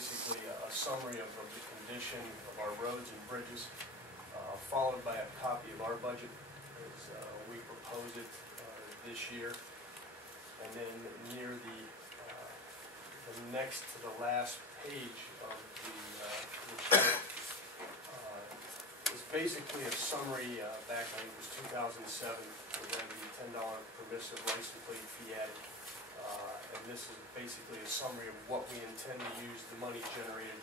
basically a summary of the condition of our roads and bridges, followed by a copy of our budget as we propose it this year. And then near the next to the last page of the chart is basically a summary back, I think it was 2007, we had the $10 permissive license plate fee added. And this is basically a summary of what we intend to use the money generated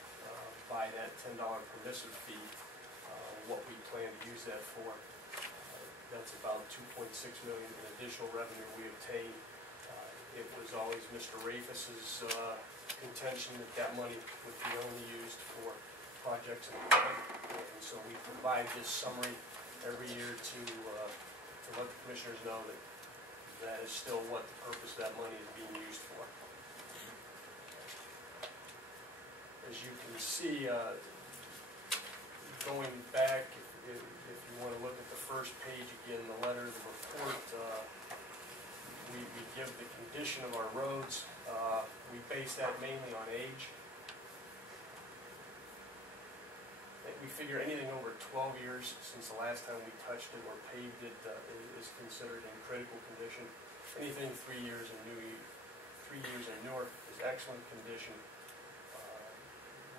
by that $10 permissive fee, what we plan to use that for. That's about $2.6 million in additional revenue we obtained. It was always Mr. Rafus's contention that that money would be only used for projects and equipment. And so we provide this summary every year to let the commissioners know that that is still what the purpose of that money is being used for. As you can see, going back, if you want to look at the first page again, the letter, the report, we give the condition of our roads. We base that mainly on age. We figure anything over 12 years since the last time we touched it or paved it is considered in critical condition. Anything 3 years and newer is excellent condition.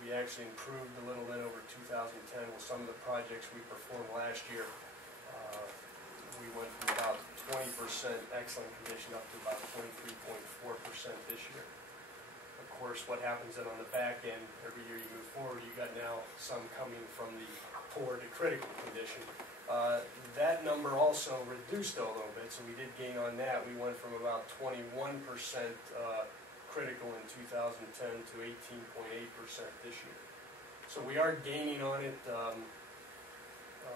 We actually improved a little bit over 2010 with some of the projects we performed last year. We went from about 20% excellent condition up to about 23.4% this year. Of course, what happens then on the back end, every year you move forward, you got now some coming from the poor to critical condition. That number also reduced a little bit, so we did gain on that. We went from about 21% critical in 2010 to 18.8% this year. So we are gaining on it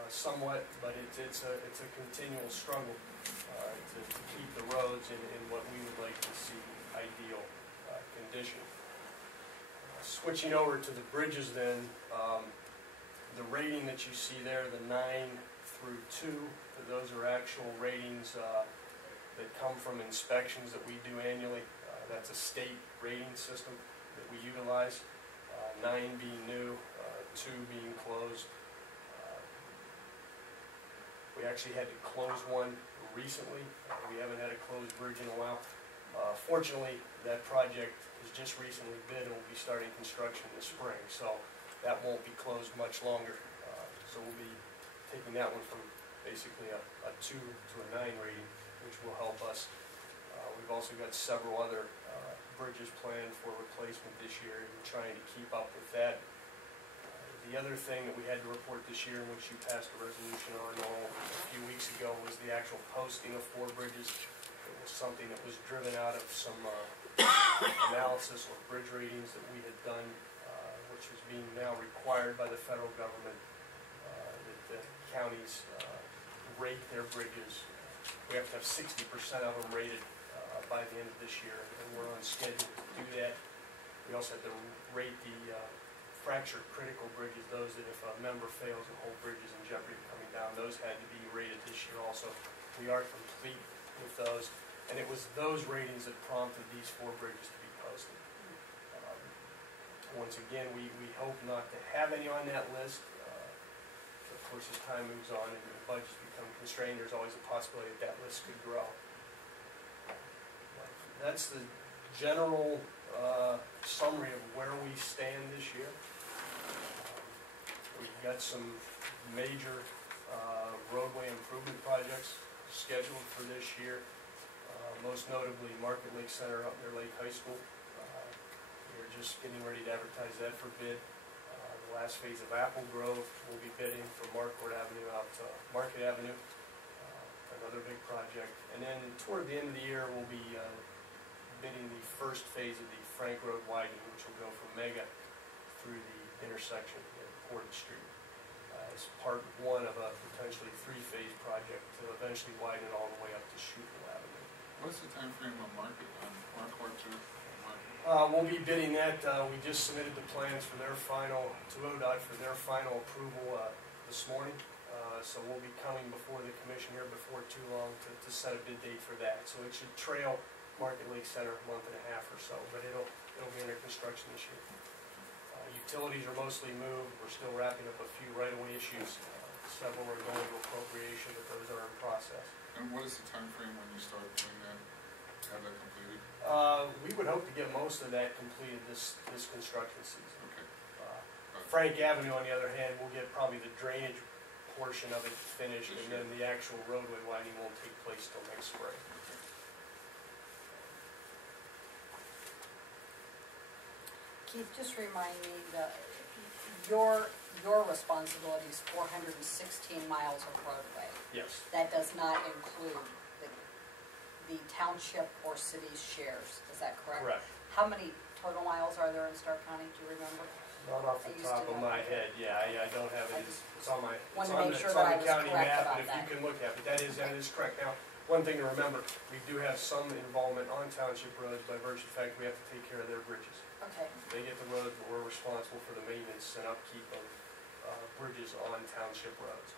somewhat, but it's a continual struggle to keep the roads in what we would like to see ideal condition. Switching over to the bridges then, the rating that you see there, the 9 through 2, those are actual ratings that come from inspections that we do annually. That's a state rating system that we utilize, 9 being new, 2 being closed. We actually had to close one recently. We haven't had a closed bridge in a while. Fortunately, that project is just recently bid and will be starting construction in the spring, so that won't be closed much longer. So we'll be taking that one from basically a 2 to a 9 rating, which will help us. We've also got several other bridges planned for replacement this year and trying to keep up with that. The other thing that we had to report this year, which you passed a resolution on a few weeks ago, was the actual posting of 4 bridges. It was something that was driven out of some analysis or bridge ratings that we had done, which was being now required by the federal government, that the counties rate their bridges. We have to have 60% of them rated by the end of this year, and we're on schedule to do that. We also have to rate the fractured critical bridges, those that if a member fails, the whole bridge is in jeopardy of coming down. Those had to be rated this year also. We are complete with those, and it was those ratings that prompted these 4 bridges to be posted. Once again, we hope not to have any on that list. Of course, as time moves on and the budgets become constrained, there's always a possibility that that list could grow. That's the general summary of where we stand this year. We've got some major roadway improvement projects scheduled for this year, most notably Market Lake Center up near Lake High School. We're just getting ready to advertise that for bid. The last phase of Apple Grove will be bidding from Marquardt Avenue out to Market Avenue, another big project. And then toward the end of the year, we'll be bidding the first phase of the Frank Road widening, which will go from Mega through the intersection at Portage Street. As part 1 of a potentially 3-phase project to eventually widen it all the way up to Schuylkill Avenue. What's the time frame on Marquardt to? We'll be bidding that. We just submitted the plans for their final, to ODOT for their final approval this morning. So we'll be coming before the commission here before too long to set a bid date for that. So it should trail Market Lake Center a month and a half or so, but it'll be under construction this year. utilities are mostly moved, we're still wrapping up a few right-of-way issues. Several are going to appropriation, but those are in process. And what is the time frame when you start doing that, have that completed? We would hope to get most of that completed this construction season. Okay. Frank Avenue, on the other hand, will get probably the drainage portion of it finished, This and then the actual roadway widening won't take place till next spring. Keith, just remind me, your responsibility is 416 miles of roadway. Yes. That does not include the township or city's shares, is that correct? Correct. How many total miles are there in Stark County, do you remember? Not off the I used top to of know. my head, yeah, I don't have it, it's on my, it's Wanted to on make the, sure it's on that I the was county correct map, about and if you that. can look at it, that is correct. Now, one thing to remember, we do have some involvement on township roads by virtue of the fact we have to take care of their bridges. Okay, They get the roads, but we're responsible for the maintenance and upkeep of bridges on township roads.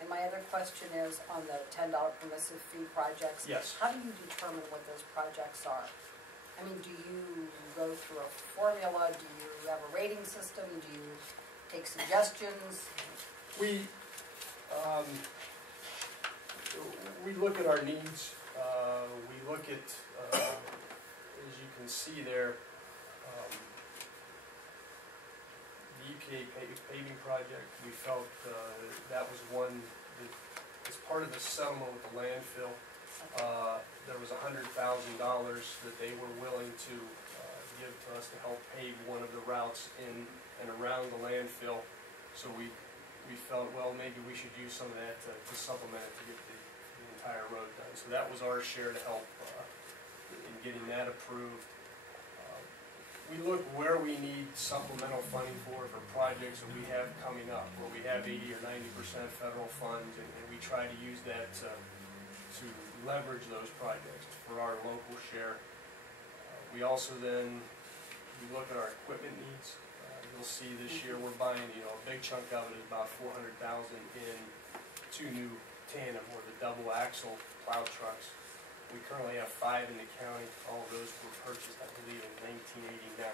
and my other question is on the $10 permissive fee projects. Yes. How do you determine what those projects are? I mean, do you go through a formula? Do you have a rating system? Do you take suggestions? We look at our needs, we look at, as you can see there, the EPA paving project, we felt that was one that, as part of the settlement with the landfill, there was $100,000 that they were willing to give to us to help pave one of the routes in and around the landfill. So we felt, well, maybe we should use some of that to supplement it to get the entire road done. So that was our share to help in getting that approved. We look where we need supplemental funding for projects that we have coming up, where we have 80 or 90% federal funds, and we try to use that to leverage those projects for our local share. We also then, we look at our equipment needs. You'll see this year we're buying, a big chunk of it is about $400,000 in 2 new tandem or the double axle plow trucks. We currently have 5 in the county. All of those were purchased, I believe, in 1989.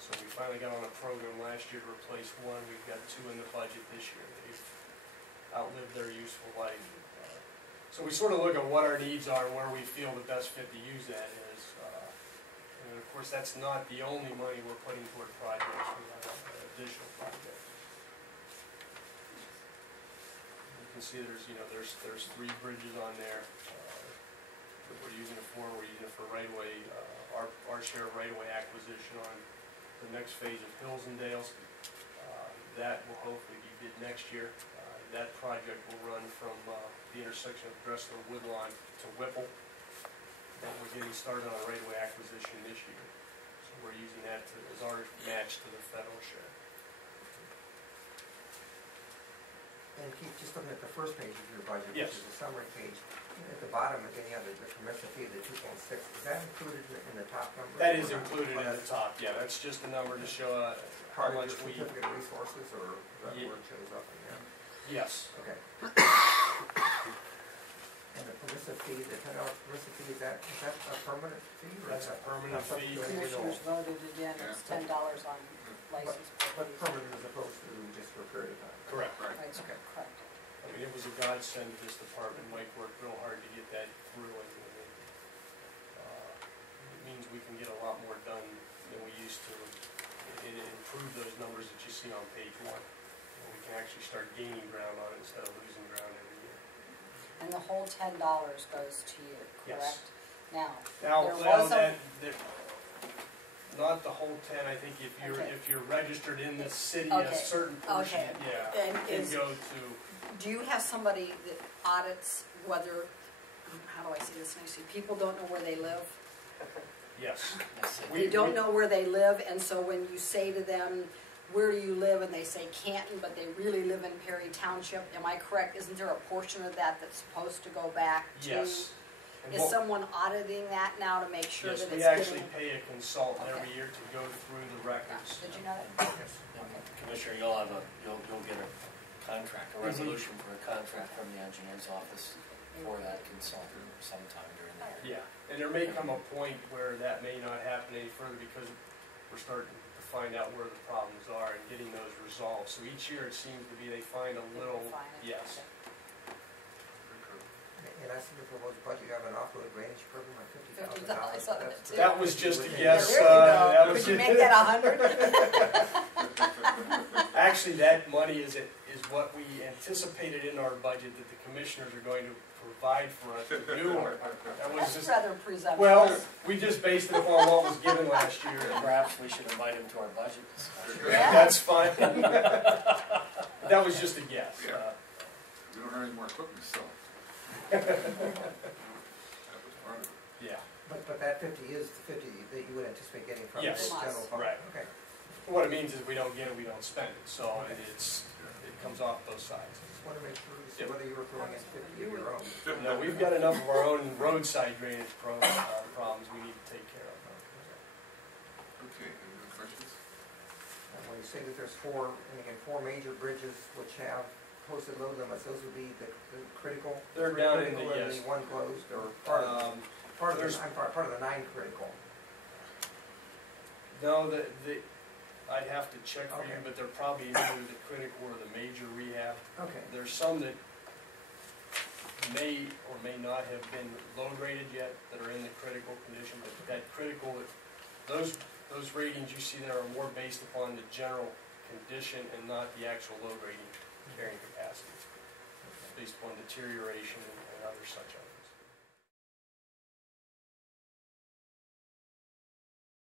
So we finally got on a program last year to replace one. We've got 2 in the budget this year. They've outlived their useful life. So we sort of look at what our needs are and where we feel the best fit to use that is. And of course, that's not the only money we're putting toward projects. We have additional projects. You can see there's 3 bridges on there that we're using it for. We're using it for right-of-way, our share of right-of-way acquisition on the next phase of Hills and Dales. That will hopefully be bid next year. That project will run from the intersection of Dressler and Woodlawn to Whipple. And we're getting started on a right-of-way acquisition this year. So we're using that as our match to the federal share. And Keith, just looking at the first page of your budget, Yes. which is the summary page, at the bottom, again, you have the permission fee, the 2.6. Is that included in the top number? That is or not? included in the top, yeah. That's just a number to show how Part of much your we. certificate of resources, or that Yeah. word shows up in there? Yes. Okay. And the permissive fee, the $10 permissive fee, is that a permanent fee? Or That's is a that permanent not something fee. to do with Commissioners renewal? voted it in, it's $10 on license But plate. permanent as opposed to just for a period of time? Correct. Right. Right, Okay. correct. I mean, it was a godsend to this department. Mike worked real hard to get that through, and it means we can get a lot more done than we used to. It improved those numbers that you see on page 1. We can actually start gaining ground on it instead of losing ground every year. And the whole $10 goes to you, Yes. correct? Now, Now, there well, was a, not the whole 10. I think if Okay. you're registered in the city, a Okay. certain portion, Okay. yeah, And can is- go to. do you have somebody that audits whether, how do I say this nicely, people don't know where they live? Yes. They don't know where they live, and so when you say to them, where do you live, and they say Canton, but they really live in Perry Township, am I correct? Isn't there a portion of that that's supposed to go back to? Yes. And Is what- someone auditing that now to make sure Yes, that we it's actually getting? pay a consultant every Okay. year to go through the records. Did you know that? Yes. Commissioner, you'll get a contract, a resolution for a contract from the engineer's office for that consultant sometime during the year. Yeah, and there may come a point where that may not happen any further because we're starting to find out where the problems are and getting those resolved. So each year it seems to be they find a little, Find it. yes. And I see the proposed budget, you have an off-road drainage program of $50,000. I saw that too. That was just a Within guess. There you that go. was Could you it. make that 100? Actually, that money is what we anticipated in our budget that the commissioners are going to provide for us to do. That was That's just, rather presumptuous. well, we just based it upon what was given last year. Perhaps we should invite him to our budget discussion. Yeah. That's fine. That was just a guess. Yeah. We don't have any more equipment, so. That was part of it. Yeah, But that 50 is the 50 that you would anticipate getting from the Yes. general fund? Right. Okay. what it means is we don't get it, we don't spend it, so it comes off both sides. Just want to make sure to see Yep. whether you were throwing in 50 of your own. No, we've got enough of our own roadside drainage problems we need to take care of. Okay, any other questions? And when you say that there's four major bridges which have posted load limits, those would be the critical? They're down in critical the, and yes. the one closed, or part of there's- part of the 9 critical? No, I'd have to check for you, Okay. but they're probably either the critical or the major rehab. Okay. There's some that may or may not have been load rated yet, that are in the critical condition, but that critical, those ratings you see there are more based upon the general condition and not the actual load rating carrying capacity, based upon deterioration and other such items.